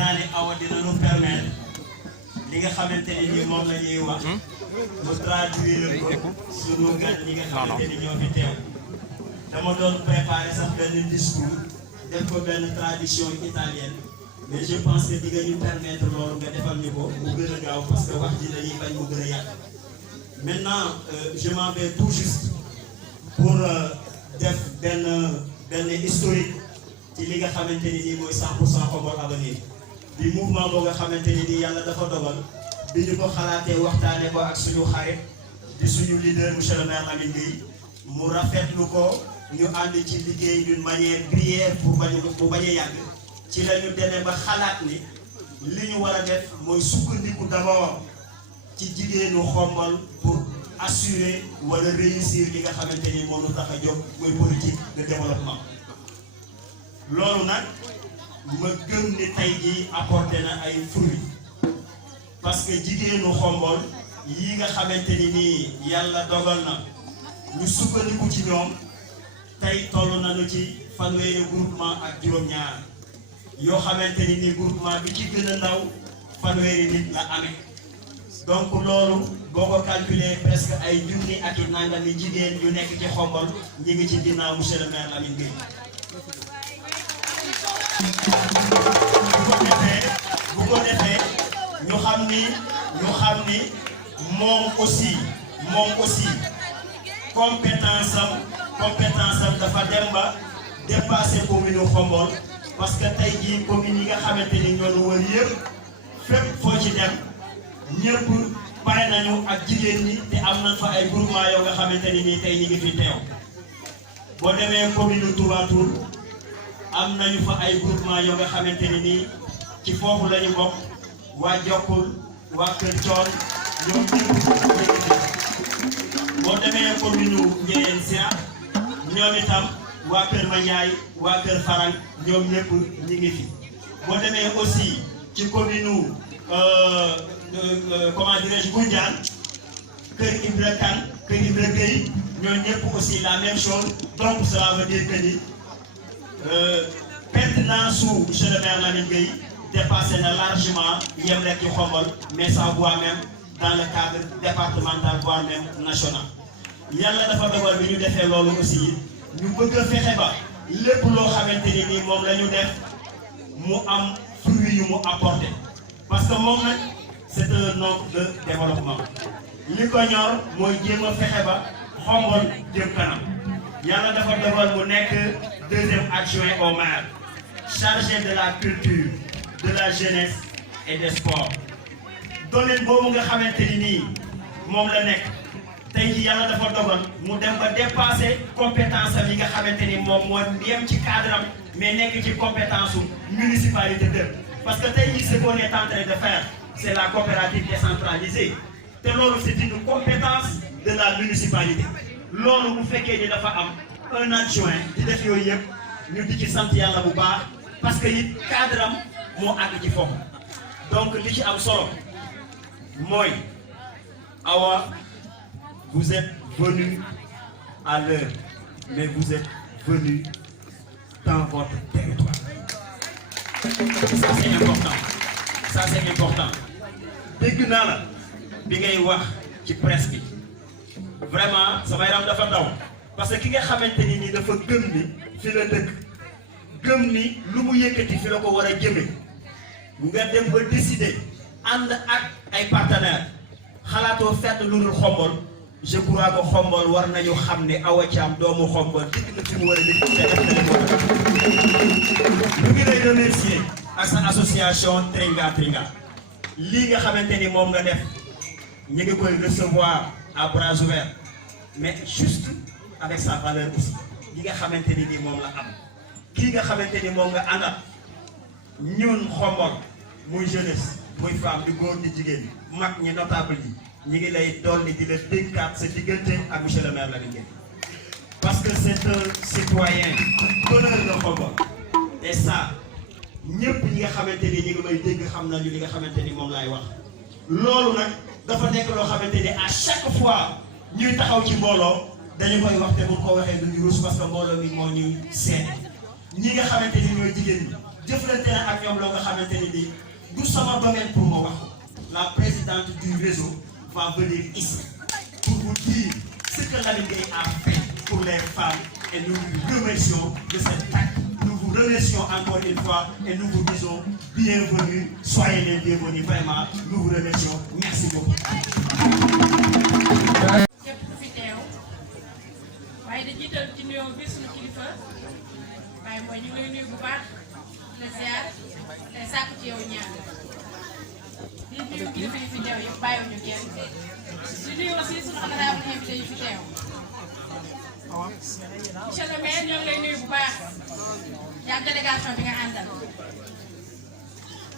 naa ne awa dina nous permettre li nga xamante ni nii moom la ñuy wax mu traduire ko sunu gan ñi nga xamante ni ñoo fi teew dama doon préparer sax benn discours def ko benn traduction italienne mais je pense que di nga ñu permettre loolu nga defal ñu ko mu gën a gaaw parce que wax ji dañuy bañ mu gën a yàgg maintenant je m'en vais tout juste pour def benn historique ci li nga xamante ni nii mooy 100% Khombole Avenir di mouvement boo nga xamante ni nii yàlla dafa dogal bi ñu ko xalaatee waxtaanee ko ak suñu xarit di suñu leader monsieur le maire Lamine Gueye mu rafetlu ko ñu ànd ci liggéey d'une manière briève pour bañ a yàgg ci la ñu demee ba xalaat ni li ñu war a def mooy sukkandiku d'abord ci jigéenu Khombole pour assurer wala réussir li nga xamante ni moo ñu tax a jóg mooy politique de développement. loolu nag ma gëm ni tey jii apporté na ay fruits parce que jigéenu Khombole yi nga xamante ni nii yàlla dogal na ñu sukkandiku ci ñoom tey toll nañu ci fanweeri groupement ak juróom-ñaar yoo xamante ni nii groupement bi ci gën a ndaw fanweeri nit la amee donc loolu boo ko calculer presque ay junni ak i nangami jigéen yu nekk ci Khombole ñi ngi ci ginnaaw monsieur le maire Lamine Gueye. bu ko defee ñu xam ni moom aussi compétence am dafa dem ba dépasser commune Khombole parce que tey jii commune yi nga xamante ni ñoo ñu wër yëpp fépp foo ci dem ñëpp pare nañu ak jigéen ñi te am nañ fa ay groupement yoo nga xamante ni nii tey ñi ngi fi teew boo demee commune Touba Toul am nañu fa ay groupement yoo nga xamante ni nii ci foofu la ñu bokk waa Jokkul waa Kër Thion ñoom ñëpp boo demee commune Ndiéyène Sirakh ñoom itam waa Kër Mandiaye waa Kër Farang ñoom ñëpp ñi ngi fi boo demee aussi ci commune comment dirais-je Goundiane Kër Ibra Kane Kër Ibra Gueye ñoom ñëpp aussi la même chose donc cela veut dire que ni pertinence su monsieur le maire Lamine Gueye dépassé na largement yem rek ci Khombole mais ça voit même dans le cadre départemental voire même national yàlla dafa dogal bi ñu defee loolu aussi ñu bëgg a fexe ba lépp loo xamante ni nii moom la ñu def mu am fruit yu mu apporté parce que moom nag c'est un homme de développement li ko ñor mooy jéem a fexe ba Khombole jëm kanam yàlla dafa dogal mu nekk deuxième adjoint au maire chargé de la culture de la jeunesse et des sports domaine boobu nga xamante ni nii moom la nekk tey jii yàlla dafa dogal mu dem ba dépasser compétence am yi nga xamante ni moom moo yem ci cadre am mais nekk ci compétence su municipalité de parce que tey jii ce qu'on est en train de faire c'est la coopérative décentralisée te loolu c'est une compétence de la municipalité loolu bu fekkee ni dafa am un adjoint di def yooyu yëpp ñu di ci sant yàlla bu baax parce que it cadre am moo àgg ci foofu donc li ci am solo mooy Awa vous êtes venu à l'heure mais vous êtes venu dans votre territoire ça c'est important dégg naa la bi ngay wax ci presse bi vraiment sama yaram dafa daw parce que ki nga xamante ni nii dafa gëm ni fi la dëkk gëm ni lu mu yëkkati fi la ko war a jëme nga dem ba décider ànd ak ay partenaires xalaatoo fenn lu dul Khombole je crois que Khombole war nañu xam ne Awa Thiam doomu Khombole dikk na fi mu war a dikk te def na li mu war a def ñu ngi lay remercier ak sa association Tringa Tringa lii nga xamante ni moom nga def ñu ngi koy recevoir à bras ouverts mais juste avec sa valeur aussi li nga xamante ni nii moom la am kii nga xamante ni moom nga àndat ñun Khombole muy jeunesse muy femme di góor di jigéen mag ñi notable yi ñi ngi lay dolli di la dénkaat sa diggante ak monsieur le maire Lamine Gueye parce que c'est un citoyen d'honneur de Khombole et ça ñëpp ñi nga xamante ni ñi ngi may dégg xam nañu li nga xamante ni moom laay wax loolu nag dafa nekk loo xamante ni à chaque fois ñuy taxaw ci mbooloo dañu koy wax te bu ko waxee duñu ruus parce que mbooloo mi moo ñuy seede ñi nga xamante ni ñooy jigéen ñi jëflante na ak ñoom loo nga xamante ni nii du sama domaine pour ma wax la présidente du réseau va venir ici pour vous dire ce que Lamine Gueye a fait pour les femmes et nous vous remercions de cet acte. Nous vous remercions encore une fois et nous vous disons bienvenue, soyez les bienvenus, vraiment, nous vous remercions. Merci beaucoup. képp ku fi teew waaye da jiital ci nuyoo bi suñu kilifa waaye mooy ñu ngi lay nuyu bu baax la ziar te sàkku ci yow ñaan di nuyu kilifa yi fi teew yëpp bàyyiwuñu kenn di nuyu aussi suñu honorable invité yi fi teew monsieur le maire ñoo ngi lay nuyu bu baax yaa délégation bi nga àndal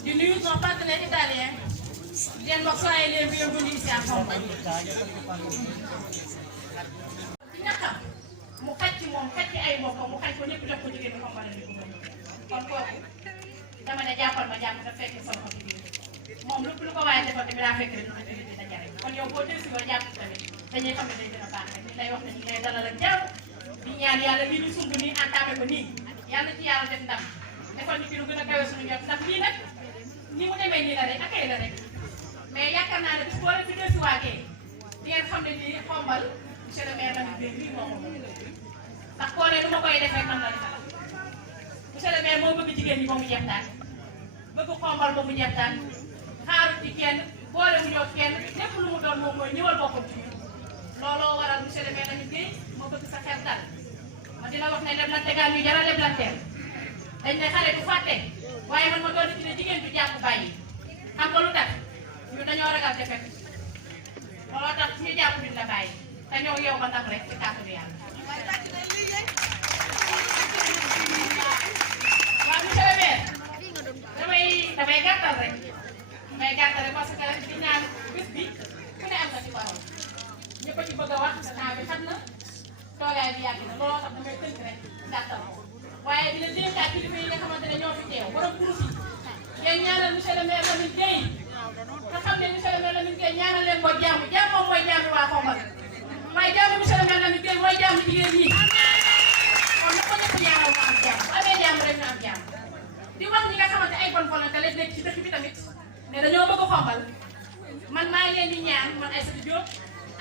di nuyu son partenaire italien di leen wax soyez les bienvenus ici à Khombole ci ñaxam mu xaj ci moom xaj ci ay mbokkam mu xaj ko ñëpp jox ko jigéen ñi Khombole ni ko kon kooku dama ne jàppal ma jàpp te fekk sol ko ci biir moom lépp lu ko waaye defal tamit daa fekk rek ñu activité da jare kon yow boo dellusi woo jàpp tamit dañuy xam ne day gën a baax rek ñu lay wax ne ñu lay dalal ak jàmm di ñaan yàlla lii ñu sumb nii entamé ko nii yàlla ci yàlla def ndam defal ñu ci lu gën a kawe suñu jot ndax lii nag ni mu demee nii la rek akay la rek mais yaakaar naa ne bis boo leen fi dellusiwaatee di ngeen xam ne nii Khombole monsieur le maire Lamine Gueye bii moo ko moom ndax koo ne lu ma koy defee man la defal monsieur le maire moo bëgg jigéen ñi ba mu jeex daal bëgg Khombole ba mu jeex daal xaaru ci kenn boole mu ñëw kenn lépp lu mu doon moom mooy ñëwal boppam ci ñun looloo waral monsieur le maire Lamine Gueye moo bëgg sa xel dal ma dina wax ne leblante gaal ñu jara leblanteel dañ ne xale du fàtte waaye man ma doon ci ne jigéen du jàpp bàyyi xam nga lu tax ñun dañoo ragal defet looloo tax ñu jàpp duñ la bàyyi te ñoo yow ba ndam rek ci kàttanu yàlla. waaw monsieur le maire damay gàttal rek parce que di ñaan bés bi ku ne am na ci parole ñëpp a ci bëgg a wax te temps bi xam na toogaay bi yàgg na looloo tax damay tënk rek gàttal ko waaye dina dénkaat kilifa yi nga xamante ne ñoo fi teew borom kurus yi ngeen ñaanal monsieur le maire Lamine Gueye nga xam ne monsieur le maire Lamine Gueye ñaanal leen ko jàmm jàmm moom mooy jàmm waa Khombole waaye jàmm monsieur le maire Lamine Gueye mooy jàmm jigéen ñi kon na ko ñëpp ñaanal mu am jàmm bu amee jàmm rek ñu am jàmm di wax ñi nga xamante ay bonne volonté lañ nekk ci dëkk bi tamit ne dañoo bëgg Khombole man maa ngi leen di ñaan man Aïssatou Diop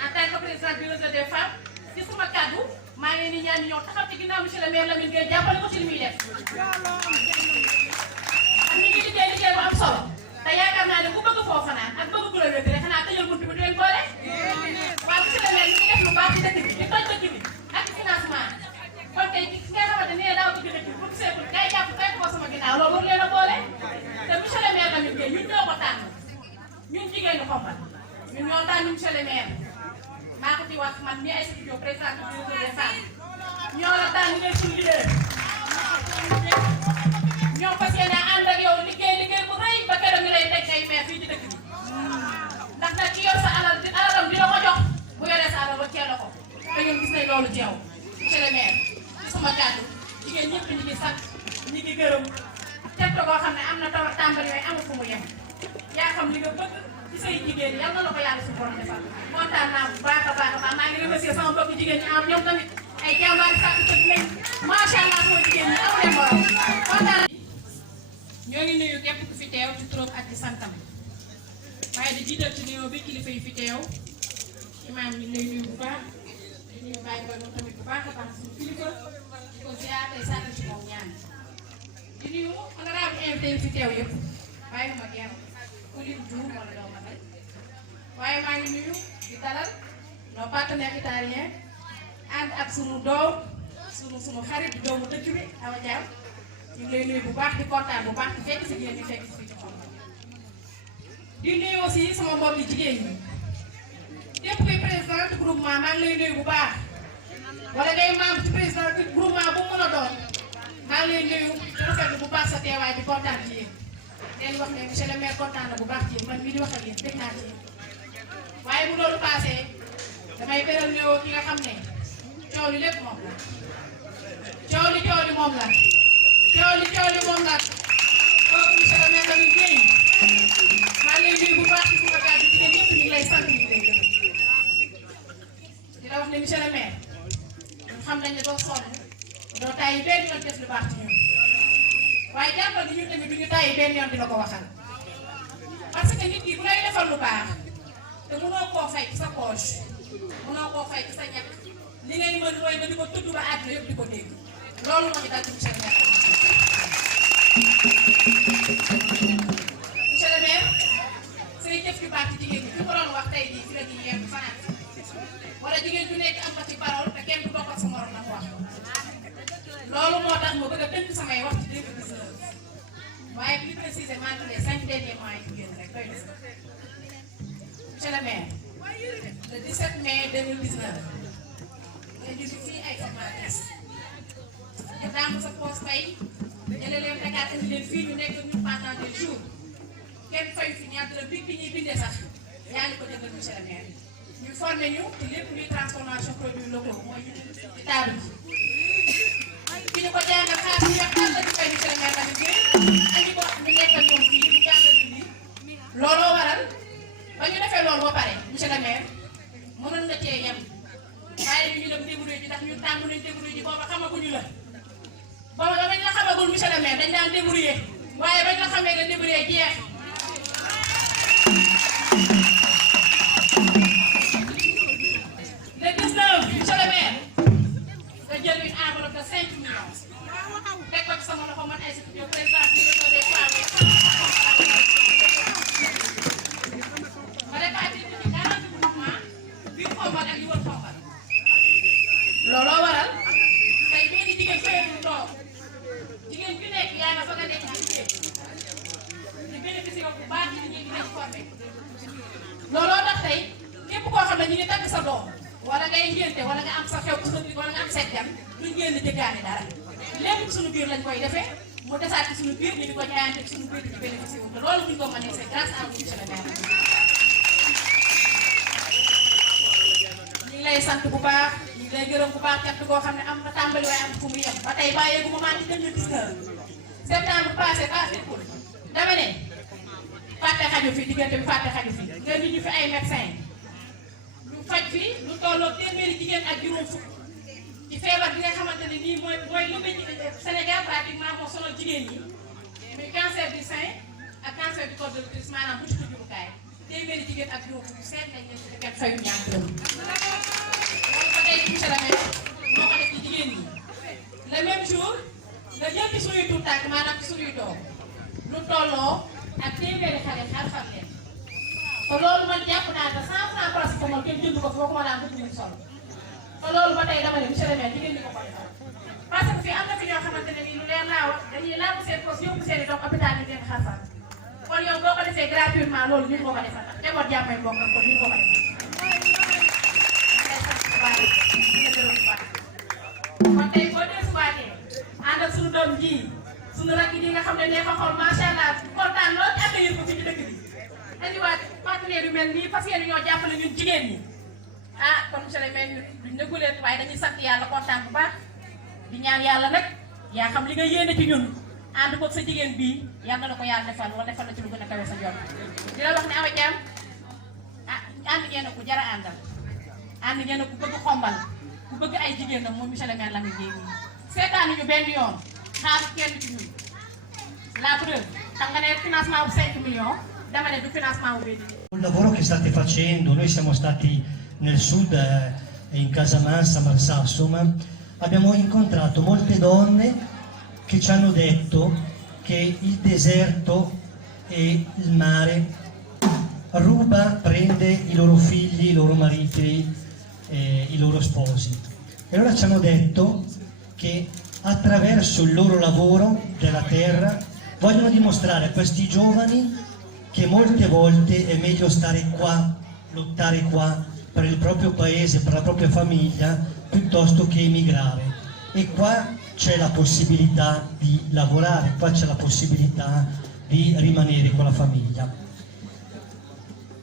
en tant que présidente du réseau des femmes ci suma kàddu maa ngi leen di ñaan ñu ñëw taxaw ci ginnaaw monsieur le maire Lamine Gueye jàppale ko ci li muy def am ñu ngi liggéey bu am solo te yaakaar naa ne ku bëgg foofu fanaan ak bëgg ku la wér rek xanaa tëjal buntu bi du leen boole waaw monsieur le maire ñu ngi def lu baax ci dëkk bi di toj dëkk bi ak financement kon tey ki nga xamante ne daaw bëgg dëkk bi bu gisee kay jàpp kay ko sama ginnaaw loolu war leen a boole te monsieur le maire Lamine Gueye ñun ñoo ko tànn ñun jigéenu Khombole ñun ñoo tànn monsieur le maire maa ko ci wax man mii Aïssatou Diop présidente du réseau des femmes ñoo la tànn ne suñu leader ñoo fas yéene ànd ak yow liggéey bu rëy ba keroog ñu lay teg ay maire fii ci dëkk bi ndax nag ki yor sa alalam dina ko jox bu yoree sa alal ba cee la ko te ñun gis nañ loolu ci yow monsieur le maire ci sama kàddu jigéen ñëpp ñi ngi sant ñi ngi gërëm teg ko koo xam ne am na taw tàmbali yooyu amul fu mu yem yaa xam li nga bëgg ci say jigéen yal na la ko yàlla suñu borom defal kontaan naa bu baax a baax maa ngi remercier sama mbokk jigéen ñi am ñoom tamit ay jàmbaari sàkk tëdd nañ macha allah sama jigéen ñi amu leen borom kontaan ñoo ngi nuyu képp ku fi teew ci turam ak ci santam waaye di jiital ci nuyoo bi kilifa yi fi teew imaam ñu lay nuyu bu baax di nuyu bàyyi ba moom tamit bu baax a baax suñu kilifa di ko ziar tey sànni ci moom ñaan di nuyu honorable invité yi fi teew yëpp bàyyi ma kenn ku lim juum wala doo ma tey waaye maa ngi nuyu di dalal nos partenaires italiens ànd ak sunu doom sunu xarit doomu dëkk bi Awa Diaw ñu ngi lay nuyu bu baax di kontaan bu baax di fekk si jigéen ñi fekk si fii ci Khombole di nuyu aussi sama mbokki jigéen ñi képp kuy président ci groupement maa ngi lay nuyu bu baax wala ngay membre ci président ci groupement bu mu mën a doon maa ngi lay nuyu di rafetlu bu baax sa teewaay di kontaan ci yéen leen wax ne monsieur le maire kontaan na bu baax ci yéen man mii di wax ak yéen dégg naa ci yéen waaye bu loolu passé damay beral ñëw ki nga xam ne coow li lépp moom la coow li moom la coow li moom la kooku monsieur le maire Lamine Gueye maa ngi lay nuyu bu baax ci suma kàddu ci ñëpp ñu ngi lay sant ñu ngi lay gërëm di la wax ne monsieur le maire ñun xam nañ ne doo sonn doo taay yi benn yoon def lu baax ci ñun waaye jàppal ni ñun tamit du ñu tàyyi benn yoon di la ko waxal parce que nit ki bu lay defal lu baax te mënoo koo fay ci sa poche mënoo koo fay ci sa ñàkk li ngay mën mooy nga di ko tudd ba àdduna yëpp di ko dégg loolu moo ñu dal ci monsieur le maire. monsieur le maire say jëf yu baax ci jigéen ñi fi ko doon wax tey jii fi la ñuy yem fanaan wala jigéen ju nekk am na ci parole te kenn du bokk ak sa morom nag wax loolu moo tax ma bëgg a tënk samay wax ci 2019 waaye plus précisément les 5 derniers mois yi génn rek doy na monsieur le maire le 17 mai 2019 nga gis fii ay formatrices ñu dàmp sa poste tey jëlee leen Dakar indi leen fii ñu nekk ñu pendant des jours kenn fayu fi ñaata la bi ñuy bindee sax yaa ngi ko jëndal monsieur le maire ñu formé ñu ci lépp luy transformation produits locaux mooy ñu ci table ki ñu ko jàngal xaar ñu yàq daal la ñu fay monsieur le maire la liggéey andi ko ñu nekkal ñoom fii ñu jàngal ñu lii looloo waral ba ñu defee loolu ba pare monsieur le maire mënoon na cee yem waaye ñu dem débrouiller ji ndax ñu tàmm nañ débrouiller ji booba xamaguñu la booba bañ la xamagul monsieur le maire dañ daan débrouiller waaye bañ la xamee nga débrouiller jeex le 19 monsieur le maire nga jël une enveloppe de 5 millions teg ko ci sama loxo man ay studio président du réseau des femmes ma répartir ci 40 groupements biir Xombal ak yu wër Xombal looloo waral tey benn jigéen fayatul toog jigéen bi nekk yaa nga fa nga nekk liggéey di bénéficier bu baax ci liggéey bi nekk formé looloo tax tey képp koo xam ne ñu ngi tagg sa doom wala ngay ngénte wala nga am sa xew sa wala nga am set dem duñ génn jëggaane dara lépp suñu biir lañ koy defee mu desaat ci suñu biir ñu di ko jaayante ci suñu biir di ci bénéficier wu te loolu buñ ko mënee c'est grâce à vous monsieur le maire. ñu ngi lay sant bu baax ñu ngi lay gërëm bu baax kat koo xam ne am na tàmbali waaye am fu mu yem ba tey bàyyeegu moment ci 2019 septembre passé pour dama ne fàtte xaju fi diggante bi fàtte xaju fi nga nit ñu fi ay médecin lu faj fi lu tolloo téeméeri jigéen ak juróom fukk ci feebar bi nga xamante ne nii mooy lu mel ni Sénégal pratiquement moo sonal jigéen ñi muy cancer du sein ak cancer du col de l'utérus maanaam bu ci jurukaay téeméeri jigéen ak juróom fukk seet nañ leen ci kenn fayu ñaan loolu ba tey monsieur le maire moo ko def ci jigéen ñi le même jour nga jël ci suñuy tuut tànk maanaam ci suñuy doom lu tolloo ak téeméeri xale xar leen te loolu man jàpp naa ne 100 francs paracétamol kenn jënd ko foo ko mën a am bëgg ñu solo te loolu ba tey dama ne monsieur le maire jigéen ñi ko koy defal parce que fii am na fi ñoo xamante ne nii lu leer laa wax dañuy laal seen poste yóbbu seen i doom hôpital yi leen xarfal kon yow boo ko defee gratuitement loolu ñun moo ko defal ndax njaboot jàppee mbokk kon ñun moo ko defal. kon tey boo dee subaatee ànd ak suñu doom ji suñu rakk yi nga xam ne nee fa xool macha allah kontaan lool ci accueillir ko fii ci dëkk bi andiwaat partenaire yu mel nii parce que ñoo jàppale ñun jigéen ñi ah kon monsieur le maire ñun duñ nëgguleen waaye dañuy sant yàlla kontaan bu baax di ñaan yàlla nag yaa xam li nga yéene ci ñun ànd ko sa jigéen bii yàlla na ko yàlla defal wala defal na ci lu gën a kawe sa jot di la wax ne Awa Thiam ah ànd ngeen ku jara àndal ànd ngeen ku bëgg Xombal ku bëgg ay jigéen nag moom monsieur le maire la nga jéem seetaanu ñu benn yoon xaar kenn ci ñun la preuve xam nga ne financement bu 5 millions dama ne du financement bu benn. Il lavoro che state facendo, noi siamo stati nel sud, in Casamansa, Marsassum, abbiamo incontrato molte donne che ci hanno detto che il deserto e il mare prende i loro figli, i loro mariti, i loro sposi. E allora ci hanno detto che attraverso il loro lavoro della terra vogliono dimostrare a questi giovani che molte volte è meglio stare qua, lottare qua per il proprio paese, per la propria famiglia, piuttosto che emigrare. E qua c'è la possibilità di lavorare, qua c'è la possibilità di rimanere con la famiglia.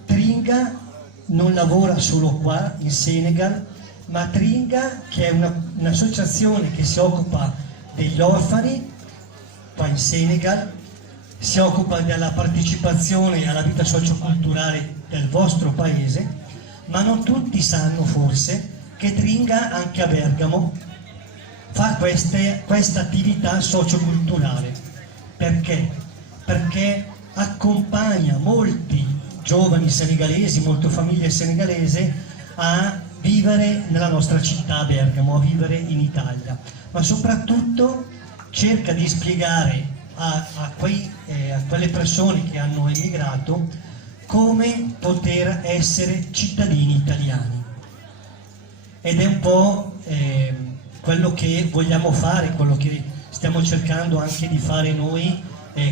Tringa non lavora solo qua in Senegal, ma Tringa, che è un'associazione che si occupa degli orfani qua in Senegal, si occupa della partecipazione alla vita socioculturale del vostro paese, ma non tutti sanno forse che Tringa anche a Bergamo fa questa attività socioculturale. Perché? Perché accompagna molti giovani senegalesi, molte famiglie senegalesi a vivere nella nostra città Bergamo, a vivere in Italia, ma soprattutto cerca di spiegare a quelle persone che hanno emigrato come poter essere cittadini italiani. Ed è un po' quello che vogliamo fare, quello che stiamo cercando anche di fare noi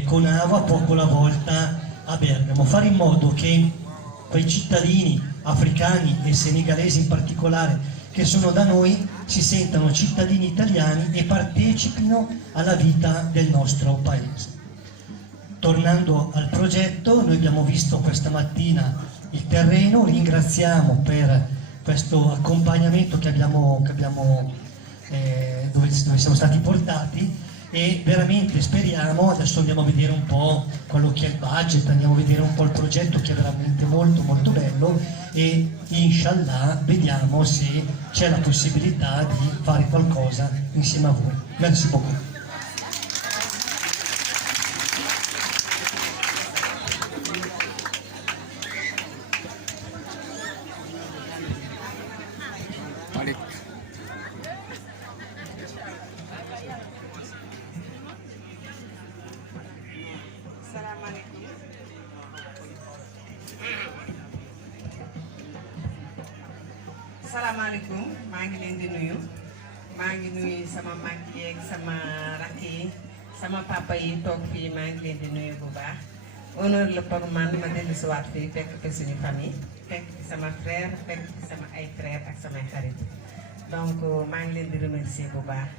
con AVA poco alla volta a Bergamo, fare in modo che quei cittadini africani e senegalesi in particolare che sono da noi si sentano cittadini italiani e partecipino alla vita del nostro paese. Tornando al progetto, noi abbiamo visto questa mattina il terreno, ringraziamo per questo accompagnamento dove siamo stati portati, e veramente speriamo, adesso andiamo a vedere un po' quello che è il budget, andiamo a vedere un po' il progetto che è veramente molto molto bello, e inshallah vediamo se c'è la possibilità di fare qualcosa insieme a voi. Merci beaucoup. Salaamaaleykum, maa ngi leen di nuyu. Maa ngi nuyu sama mag yeeg sama rakk yi, sama papa yi toog fii, maa ngi leen di nuyu bu baax. Honneur la pour man ma dellu si waat fii fekk fi suñu famille, fekk fi sama frère, fekk fi sama ay frère ak samay xarit. Donc maa ngi leen di remercier bu baax.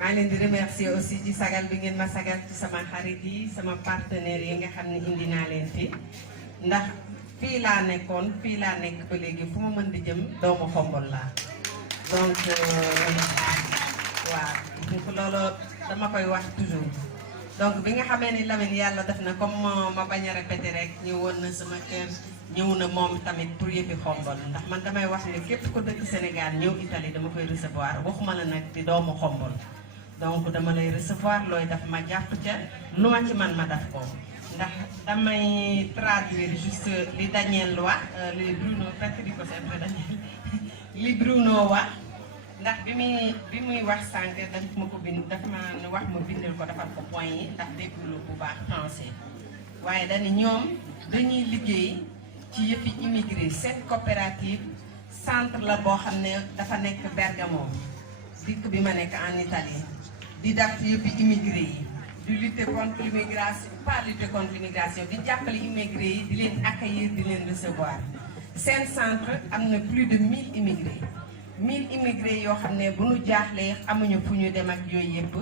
Maa ngi leen di remercier aussi ci sagal bi ngeen ma sagal ci sama xarit yi, sama partenaires yi nga xam ne indi naa leen fii. Ndax fii laa nekkoon, fii laa nekk ba léegi fu ma mën di jëm doomu Xombol laa. Donc waaw, donc loolu dama koy wax toujours. Donc bi nga xamee ni Lamine yàlla def na comme ma bañ a répété rek ñëwoon na sama kër, ñëw na moom tamit pour yëfi Xombol. Ndax man damay wax ne képp ko dëkk Sénégal ñëw Italie dama koy recevoir, waxuma la nag di doomu Xombol. Donc dama lay recevoir, looy def ma jàpp ca, lu ma ci man ma def ko. Ndax damay traduire juste li Daniel wax, li Bruno fekk di ko sempre Daniel li Bruno wax, ndax bi muy wax sànq daf ma ko bind, daf ma wax ma bindal ko defal ko point yi ndax déggulu bu baax français. Waaye dañu ñoom dañuy liggéey ci yëfi immigré. Cette coopérative centre la boo xam ne dafa nekk Bergamo, dikk bi ma nekk en Italie, di def yëfi immigré yi. Di lutter contre l'immigration, pas lutter contre l'immigration, di jàppale immigré yi, di leen accueillir, di leen recevoir. Seen centre am na plus de 1000 immigrés. 1000 immigrés yoo xam ne bu ñu jaaxlee amuñu fu ñu dem ak yooyu yëpp,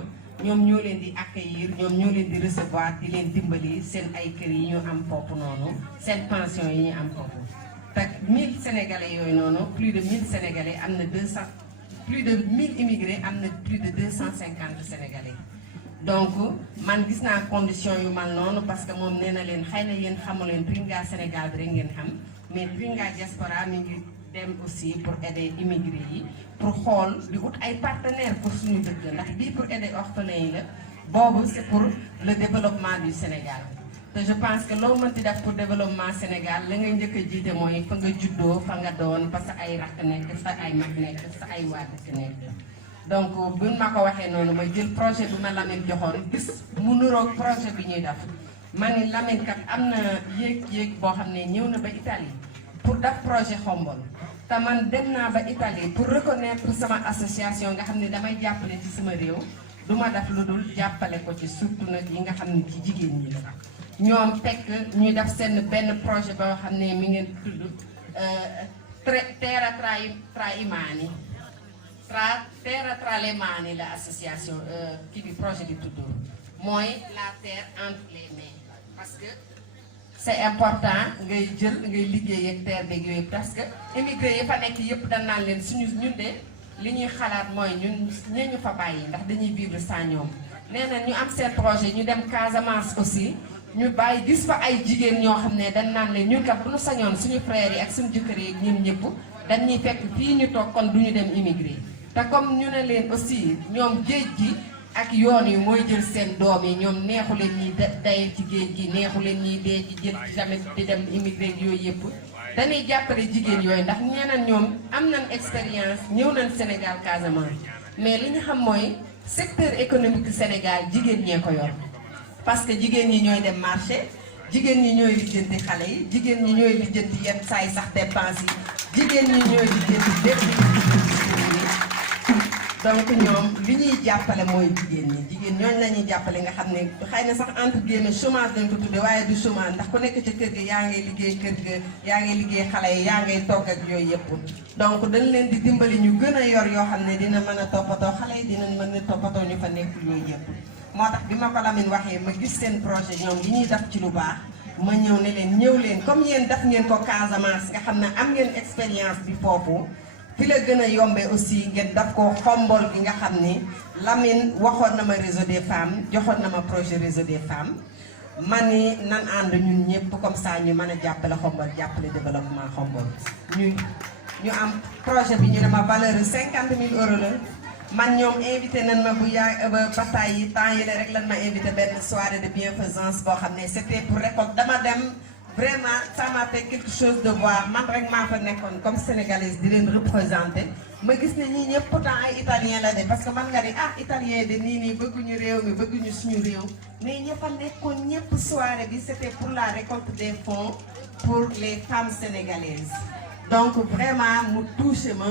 ñoom ñoo leen di accueillir, ñoom ñoo leen di recevoir, di leen dimbali seen ay kër yi ñu am foofu noonu, seen pension yi ñu am foofu. Te 1000 sénégalais yooyu noonu, plus de 1000 sénégalais am na 200, plus de 1000 immigrés am na plus de 250 sénégalais. Donc man gis naa condition yu mal noonu parce que moom nee na leen xëy na yéen xamu leen Tringa Sénégal bi rek ngeen xam, mais Tringa diaspora mi ngi dem aussi pour aider immigrés yi, pour xool di ut ay partenaires pour suñu dëkk, ndax bii pour aider orphelins yi la, boobu c'est pour le développement du Sénégal. Te je pense que loo mënti def pour développement Sénégal la nga njëkk a jiite mooy fa nga juddoo, fa nga doon, parce que ay rakk nekk, sa ay mag nekk, sa ay waa dëkk nekk. Donc buñ ma ko waxee noonu ma jël projet bi ma Lamine joxoon gis mu nuroog projet bi ñuy def, ma ni Lamine kat am na yéeg boo xam ne ñëw na ba Italie pour def projet Xombol. Te man dem naa ba Italie pour reconnaître sama association nga xam ne damay jàppale ci sama réew, du ma def lu dul jàppale ko ci surtout nag yi nga xam ne ci jigéen ñi la. Ñoom fekk ñuy def seen benn projet boo xam ne mi ngeen tudd Terra tra i mani. Terra tra le mani la association kii bi projet bi tudd mooy la terre entre les mains, parce que c'est important ngay jël ngay liggéey ak terre beeg yooyu, parce que immigré yi fa nekk yëpp dañ naan leen ñun de li ñuy xalaat mooy ñun ñu fa bàyyi ndax dañuy vivre sans ñoom. Nee na ñu am seen projet ñu dem Casamance aussi ñu bàyyi gis fa ay jigéen ñoo xam ne dañ naan leen ñun kat bu ñu sañoon suñu frères yi ak suñu jëkkër yi ñun ñëpp dañuy fekk fii ñu toog kon du ñu dem immigré. Te comme ñu ne leen aussi ñoom géej gi ak yoon yi mooy jël seen doom yi ñoom neexu leen ñuy day ci géej gi neexu leen ñuy dee ci jël tamit di dem immigré yooyu yëpp dañuy jàppale jigéen yooyu ndax ñeneen ñoom am nañ expérience ñëw nañ Sénégal Casamance mais li ñu xam mooy secteur économique Sénégal jigéen ñee ko yor parce que jigéen ñi ñooy dem marché jigéen ñi ñooy lijjanti xale yi jigéen ñi ñooy lijjanti yenn saa yi sax dépense yi jigéen ñi ñooy lijjanti lépp donc ñoom li ñuy jàppale mooy jigéen ñooñu la ñuy jàppale nga xam ne xëy na sax entre guillemets chômage dañ ko tudde waaye du chômage ndax ku nekk ca kër ga yaa ngay liggéey kër ga yaa ngay liggéey xale yi yaa ngay togg ak yooyu yëpp donc dañ leen di dimbali ñu gën a yor yoo xam ne dina mën a toppatoo xale yi dinañ mën a toppatoo ñu fa nekk yooyu yëpp moo tax bi ma ko Lamine waxee ma gis seen projet ñoom li ñuy def ci lu baax ma ñëw ne leen ñëw leen comme yéen def ngeen ko Casamance nga xam ne am ngeen expérience bi foofu fi la gën a yombee aussi ngeen daf ko xombol bi nga xam ni Lamine waxoon na ma réseau des femmes joxoon na ma projet réseau des femmes ma ni nan ànd ñun ñëpp comme ça ñu mën a jàppale xombol jàppale développement xombol ñu am projet bi ñu ne ma valeur 50 000 euros la man ñoom invité nañ ma bu yaay ba bataay yi temps yi la rek lan ma invité benn soirée de bienfaisance boo xam ne c'était pour récolte dama dem vraiment ça m'a fait quelque chose de voir man rek maa fa nekkoon comme sénégalaise di leen représenter ma gis ne ñii ñëpp pourtant ay italien la de parce que man nga di italien de nii bëgguñu réew mi bëgguñu suñu réew mais ñëpp a nekkoon ñëpp soirée bi c'était pour la récolte des fonds pour les femmes sénégalaises donc vraiment mu touché ma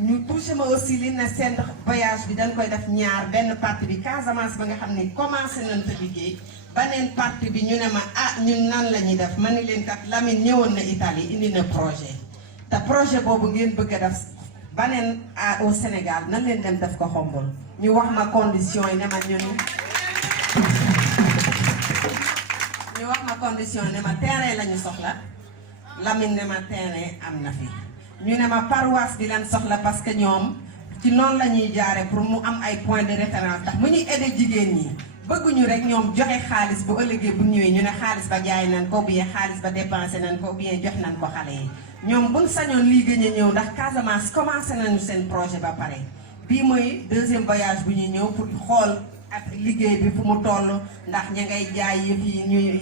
ñu touché ma aussi li na seen voyage bi dañ koy def ñaar benn partie bi Casamance ba nga xam ni commencé nañ fa liggéey beneen partie bi ñu ne ma ñun nan la ñuy def ma ni leen kat Lamine ñëwoon na Italie indi na projet te projet boobu ngeen bëgg a def beneen au Sénégal nan leen dem def ko xombol ñu wax ma condition yi ne ma condition ne ma terrain la ñu soxla Lamine ne ma terrain am na fi ñu ne ma paroisse bi lan soxla parce que ñoom ci noonu la ñuy jaare pour mu am ay points de référence ndax mu ñuy aider jigéen ñi bëgguñu rek ñoom joxe xaalis bu ëllëgee bu ñëwee ñu ne xaalis ba jaay nañ ko bien xaalis ba dépensé nañ ko bien jox nañ ko xale yi ñoom buñ sañoon lii gën a ñëw ndax Casamance commencé nañu seen projet ba pare bii mooy deuxième voyage bu ñuy ñëw pour xool ak liggéey bi fu mu toll ndax ña ngay jaay yëf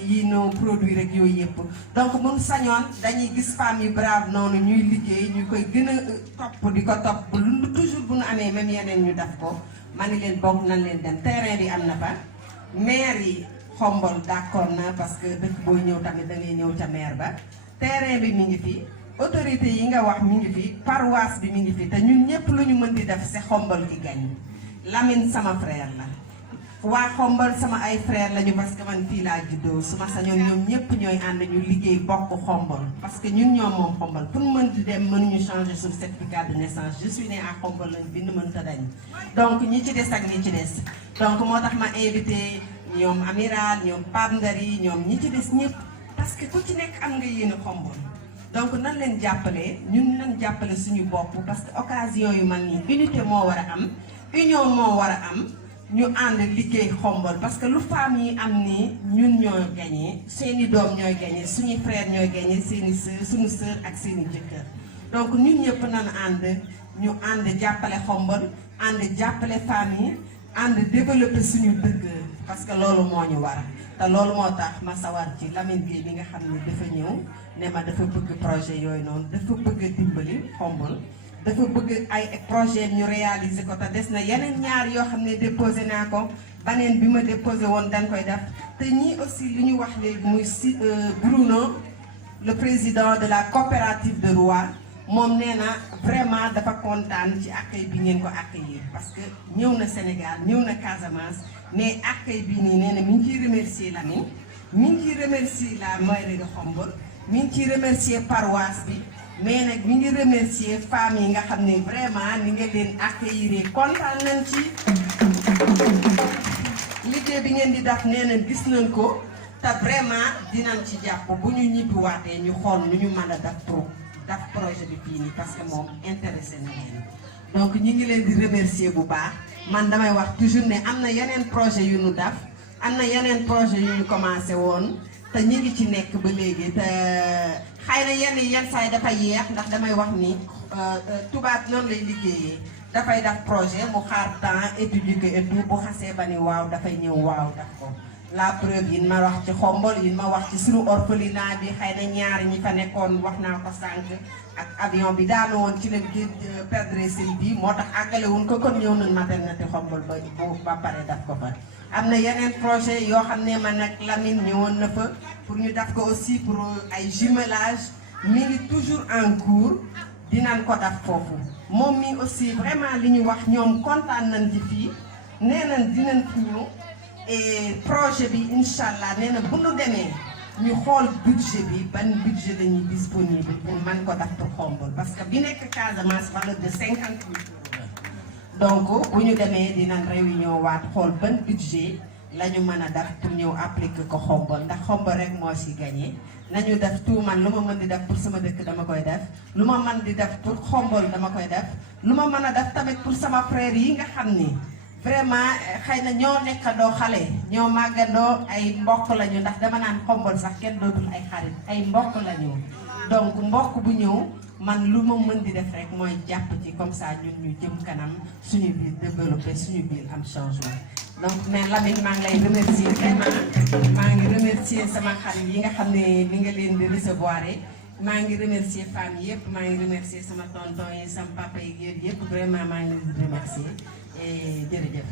yi no produit rek yooyu yëpp donc mun sañoon dañuy gis femmes yu brave noonu ñuy liggéey ñu koy gën a topp di ko topp lu toujours bu nu amee même yeneen ñu def ko ma ni leen bokk nañ leen dem terrain bi am na fa maire yi xombol d'accord na parce que dëkk booy ñëw tamit da ngay ñëw ca maire ba terrain bi mi ngi fi autorité yi nga wax mi ngi fi paroisse bi mi ngi fi te ñun ñëpp lu ñu mën di def c'est xombol ki gañ Lamine sama frère la waa xombol sama ay frère lañu parce que man fii laa juddoo su ma sañoon ñoom ñëpp ñooy ànd ñu liggéey bokk xombol parce que ñun ñoom moom xombol pour mën di dem mënuñu changer suñu certificat de naissance je suis née à xombol lañ bind mënta dañ donc ñi ci des ak ñi ci des donc moo tax ma invité ñoom Amiral ñoom Pape Ndari ñoom ñi ci des ñëpp parce que ku ci nekk am nga yéene xombol donc nan leen jàppale ñun nan jàppale suñu bopp parce que occasion yu man nii unité moo war a am union moo war a am ñu ànd liggéey xombol parce que lu femmes yi am nii ñun ñooy gagné seeni doom ñooy gagné suñuy frère ñooy gagné seeni sœur suñu sœur ak seeni jëkkër donc ñun ñëpp nan ànd ñu ànd jàppale xombol ànd jàppale femmes yi ànd développer suñu dëkk parce que loolu moo ñu war te loolu moo tax ma sawar ci Lamine Gueye bi nga xam ne dafa ñëw ne ma dafa bëgg projet yooyu noonu dafa bëgg a dimbali xombol dafa bëgg ay projet ñu réaliser ko te des na yeneen ñaar yoo xam ne déposé naa ko baneen bi ma déposé woon dañ koy def te ñii aussi li ñu wax léegi muy si Bruno le président de la coopérative de Roua moom nee na vraiment dafa kontaan ci accueil bi ngeen ko accueillir parce que ñëw na Sénégal ñëw na Casamance mais accueil bi nii nee na mi ngi ciy remercier Lamine mi ngi ciy remercier la mairie de Xombol mi ngi ciy remercier paroisse bi mais nag mi ngi remercier femmes yi nga xam ne vraiment ni nga leen accueillir kontaan nañ ci liggéey bi ngeen di def nee na gis nañ ko te vraiment dinañ ci jàpp bu ñu ñibbiwaatee ñu xool nu ñu mën a def projet bi fii nii parce que moom intéressé na leen donc ñi ngi leen di remercier bu baax man damay wax toujours ne am na yeneen projet yu ñu def am na yeneen projet yu ñu commencé woon te ñi ngi ci nekk ba léegi te xëy na yenn saa yi dafa yeex ndax damay wax ni tubaab noonu lay liggéeyee dafay def projet mu xaar temps étudier ko et tout bu xasee ba ni waaw dafay ñëw waaw daf ko la preuve yi ma wax ci xombol yi ma wax ci suñu orphelinat bi xëy na ñaar ñi fa nekkoon wax naa ko sànq ak avion bi daanu woon ci leen géej perdre sel bi moo tax àggale wuñ ko kon ñëw nañ maternité xombol ba pare daf ko fa am na yeneen projet yoo xam ne man nag Lamine ñëwoon na fa pour ñu def ko aussi pour ay jumelage mi ngi toujours en cours dinañ ko def foofu moom mi aussi vraiment li ñu wax ñoom kontaan nañ ci fii nee nañ dinañ fi ñëw et projet bi incha allah nee na bu nu demee ñu xool budget bi ban budget lañuy disponible pour man ko def pour xombol parce que bi nekk Casamance valeur de 50 000 donc bu ñu demee dinañ réunion waat xool ban budget la ñu mën a def pour ñëw appliquer ko xombol ndax xombol rek moo si gagné nañu def tout man lu ma mën di def pour sama dëkk dama koy def lu ma mën di def pour xombol dama koy def lu ma mën a def tamit pour sama frère yi nga xam ni vraiment xëy na ñoo nekkandoo xale ñoo màggandoo ay mbokk lañu ndax dama naan xombol sax kenn dootul ay xarit ay mbokk lañu donc mbokk bu ñëw man lu ma mën di def rek mooy jàpp ci comme ça ñun ñu jëm kanam suñu biir développé suñu biir am changement donc mais Lamine maa ngi lay remercier vraiment maa ngi remercier sama xarit yi nga xam ne ni nga leen di recevoir maa ngi remercier femmes yëpp maa ngi remercier sama tonton yi sama papa yi yëpp vraiment maa ngi leen di remercier et jërëjëf